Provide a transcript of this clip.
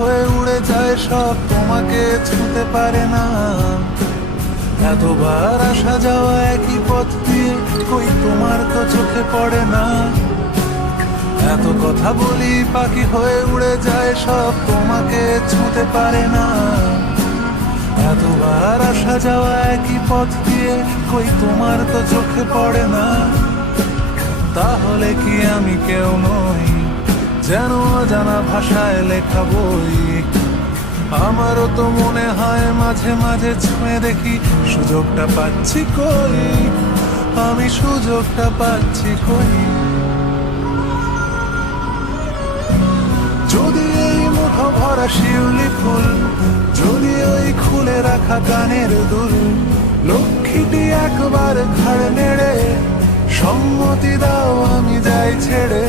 হয়ে উড়ে যায় সব, তোমাকে ছুঁতে পারে না। এতবার আসা যাওয়া একই পথ দিয়ে, কই তোমার তো চোখে পড়ে না। এত কথা বলি পাখি হয়ে উড়ে যায় সব, তোমাকে ছুঁতে পারে না। এতবার আসা যাওয়া একই পথ দিয়ে, কই তোমার তো চোখে পড়ে না। তাহলে কি আমি কেউ নই, যেন অজানা ভাষায় লেখা বই? আমারও তো মনে হয় মাঝে মাঝে ছুঁয়ে দেখি, সুযোগটা পাচ্ছি কই, আমি সুযোগটা পাচ্ছি কই। যদি এই মুঠো ভরা শিউলি ফুল, যদি ওই খুলে রাখা গানের দুল, লক্ষ্মীটি একবার ঘাড় নেড়ে সম্মতি দাও আমি যাই ছেড়ে।